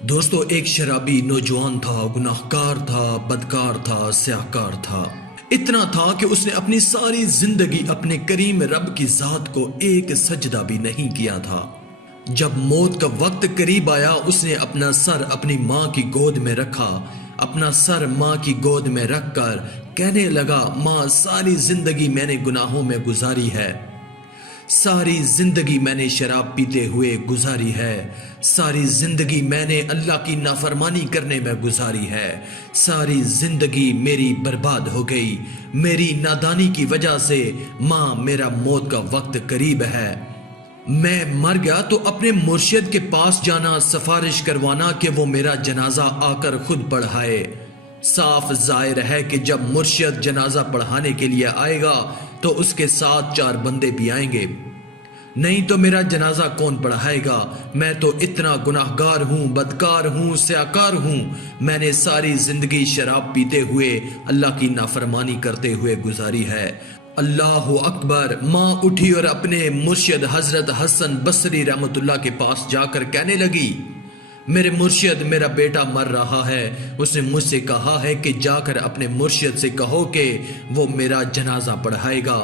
دوستو، ایک شرابی نوجوان تھا، گناہگار تھا، بدکار تھا، سیاہکار تھا۔ اتنا تھا کہ اس نے اپنی ساری زندگی اپنے کریم رب کی ذات کو ایک سجدہ بھی نہیں کیا تھا۔ جب موت کا وقت قریب آیا، اس نے اپنا سر اپنی ماں کی گود میں رکھا، اپنا سر ماں کی گود میں رکھ کر کہنے لگا، ماں، ساری زندگی میں نے گناہوں میں گزاری ہے، ساری زندگی میں نے شراب پیتے ہوئے گزاری ہے، ساری زندگی میں نے اللہ کی نافرمانی کرنے میں گزاری ہے، ساری زندگی میری برباد ہو گئی میری نادانی کی وجہ سے۔ ماں، میرا موت کا وقت قریب ہے، میں مر گیا تو اپنے مرشد کے پاس جانا، سفارش کروانا کہ وہ میرا جنازہ آ کر خود پڑھائے۔ صاف ظاہر ہے کہ جب مرشد جنازہ پڑھانے کے لیے آئے گا تو اس کے ساتھ 4 بندے بھی آئیں گے، نہیں تو میرا جنازہ کون پڑھائے گا؟ میں تو اتنا گناہگار ہوں، بدکار ہوں، سیاہکار ہوں، میں نے ساری زندگی شراب پیتے ہوئے، اللہ کی نافرمانی کرتے ہوئے گزاری ہے۔ اللہ اکبر! ماں اٹھی اور اپنے مرشد حضرت حسن بصری رحمۃ اللہ کے پاس جا کر کہنے لگی، میرے مرشد، میرا بیٹا مر رہا ہے، اس نے مجھ سے کہا ہے کہ جا کر اپنے مرشد سے کہو کہ وہ میرا جنازہ پڑھائے گا۔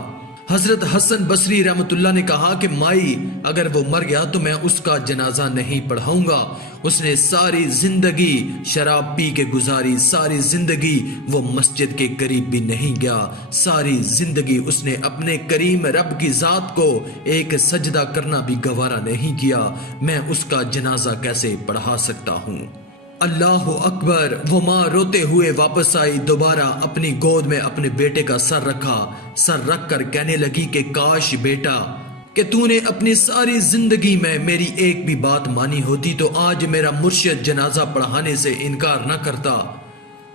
حضرت حسن بصری رحمۃ اللہ نے کہا کہ مائی، اگر وہ مر گیا تو میں اس کا جنازہ نہیں پڑھاؤں گا۔ اس نے ساری زندگی شراب پی کے گزاری، ساری زندگی وہ مسجد کے قریب بھی نہیں گیا، ساری زندگی اس نے اپنے کریم رب کی ذات کو ایک سجدہ کرنا بھی گوارا نہیں کیا، میں اس کا جنازہ کیسے پڑھا سکتا ہوں؟ اللہ اکبر! وہ ماں روتے ہوئے واپس آئی، دوبارہ اپنی گود میں اپنے بیٹے کا سر رکھا، سر رکھ کر کہنے لگی کہ کاش بیٹا کہ تو نے اپنی ساری زندگی میں میری ایک بھی بات مانی ہوتی تو آج میرا مرشد جنازہ پڑھانے سے انکار نہ کرتا۔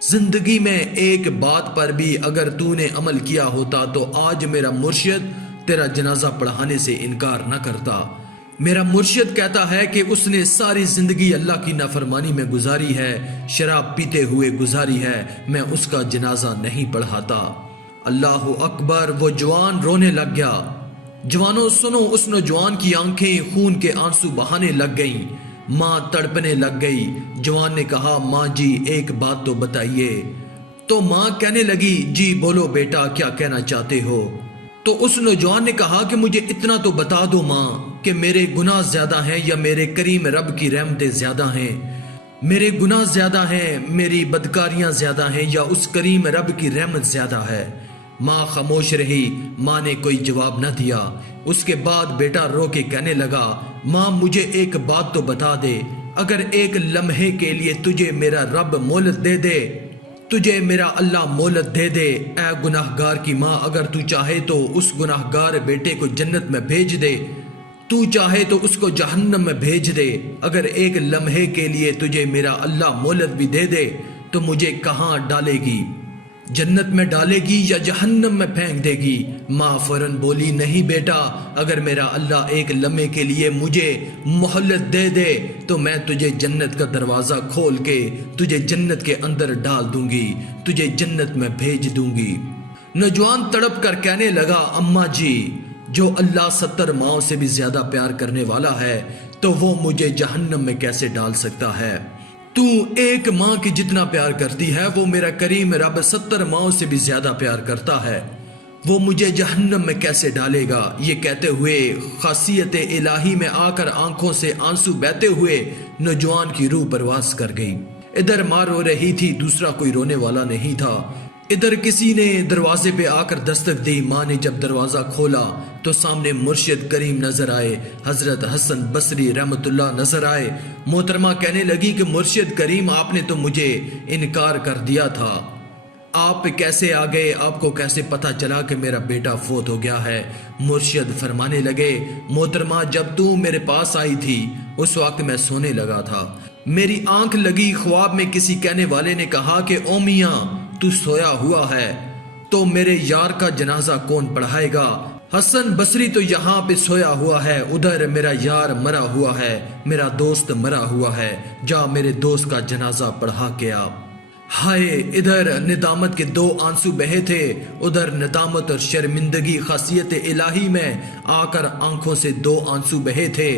زندگی میں ایک بات پر بھی اگر تو نے عمل کیا ہوتا تو آج میرا مرشد تیرا جنازہ پڑھانے سے انکار نہ کرتا۔ میرا مرشد کہتا ہے کہ اس نے ساری زندگی اللہ کی نافرمانی میں گزاری ہے، شراب پیتے ہوئے گزاری ہے، میں اس کا جنازہ نہیں پڑھاتا۔ اللہ اکبر! وہ جوان رونے لگ گیا۔ جوانوں سنو، اس نوجوان کی آنکھیں خون کے آنسو بہانے لگ گئیں، ماں تڑپنے لگ گئی۔ جوان نے کہا، ماں جی ایک بات تو بتائیے۔ تو ماں کہنے لگی، جی بولو بیٹا، کیا کہنا چاہتے ہو؟ تو اس نوجوان نے کہا کہ مجھے اتنا تو بتا دو ماں کہ میرے گناہ زیادہ ہیں یا میرے کریم رب کی رحمتیں زیادہ ہیں، میرے گناہ زیادہ ہیں، میری بدکاریاں زیادہ ہیں یا اس کریم رب کی رحمت زیادہ ہے؟ ماں خاموش رہی، ماں نے کوئی جواب نہ دیا۔ اس کے بعد بیٹا رو کے کہنے لگا، ماں مجھے ایک بات تو بتا دے، اگر ایک لمحے کے لیے تجھے میرا رب مہلت دے دے، تجھے میرا اللہ مہلت دے دے، اے گناہگار کی ماں، اگر تو چاہے تو اس گناہگار بیٹے کو جنت میں بھیج دے، تو چاہے تو اس کو جہنم میں بھیج دے، اگر ایک لمحے کے لیے تجھے میرا اللہ مہلت بھی دے دے تو مجھے کہاں ڈالے گی؟ جنت میں ڈالے گی یا جہنم میں پھینک دے گی؟ ماں فوراً بولی، نہیں بیٹا، اگر میرا اللہ ایک لمحے کے لیے مجھے مہلت دے دے تو میں تجھے جنت کا دروازہ کھول کے تجھے جنت کے اندر ڈال دوں گی، تجھے جنت میں بھیج دوں گی۔ نوجوان تڑپ کر کہنے لگا، اماں جی، جو اللہ 70 ماؤں سے بھی زیادہ پیار کرنے والا ہے تو وہ مجھے جہنم میں کیسے ڈال سکتا ہے؟ تو ایک ماں کی جتنا پیار کرتی ہے وہ میرا کریم رب 70 ماؤں سے بھی زیادہ پیار کرتا ہے، وہ مجھے جہنم میں کیسے ڈالے گا؟ یہ کہتے ہوئے خاصیت الہی میں آ کر آنکھوں سے آنسو بہتے ہوئے نوجوان کی روح پرواز کر گئی۔ ادھر ماں رو رہی تھی، دوسرا کوئی رونے والا نہیں تھا۔ ادھر کسی نے دروازے پہ آ کر دستک دی۔ ماں نے جب دروازہ کھولا تو سامنے مرشد کریم نظر آئے، حضرت حسن بصری رحمت اللہ نظر آئے۔ محترمہ کہنے لگی کہ مرشد کریم، آپ نے تو مجھے انکار کر دیا تھا، آپ کیسے آ گئے؟ آپ کو کیسے پتہ چلا کہ میرا بیٹا فوت ہو گیا ہے؟ مرشد فرمانے لگے، محترمہ جب تو میرے پاس آئی تھی اس وقت میں سونے لگا تھا، میری آنکھ لگی، خواب میں کسی کہنے والے نے کہا کہ او میاں تو سویا ہوا ہے تو میرے یار کا جنازہ کون پڑھائے گا؟ حسن بصری تو یہاں پہ سویا ہوا ہے، ادھر میرا یار مرا ہوا ہے، میرا دوست مرا ہوا ہے، جا میرے دوست کا جنازہ پڑھا کے آ۔ ہائے ادھر ندامت کے 2 آنسو بہے تھے، ادھر ندامت اور شرمندگی خاصیت الہی میں آ کر آنکھوں سے 2 آنسو بہے تھے،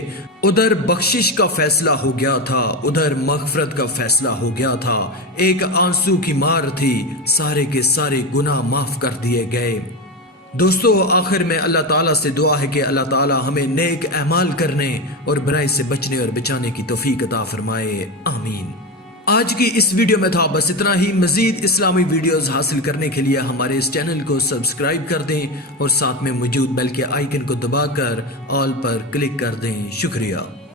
ادھر بخشش کا فیصلہ ہو گیا تھا، ادھر مغفرت کا فیصلہ ہو گیا تھا، ایک آنسو کی مار تھی، سارے کے سارے گناہ معاف کر دیے گئے۔ دوستو آخر میں اللہ تعالیٰ سے دعا ہے کہ اللہ تعالیٰ ہمیں نیک اعمال کرنے اور برائی سے بچنے اور بچانے کی توفیق عطا فرمائے، آمین۔ آج کی اس ویڈیو میں تھا بس اتنا ہی۔ مزید اسلامی ویڈیوز حاصل کرنے کے لیے ہمارے اس چینل کو سبسکرائب کر دیں اور ساتھ میں موجود بیل کے آئیکن کو دبا کر آل پر کلک کر دیں۔ شکریہ۔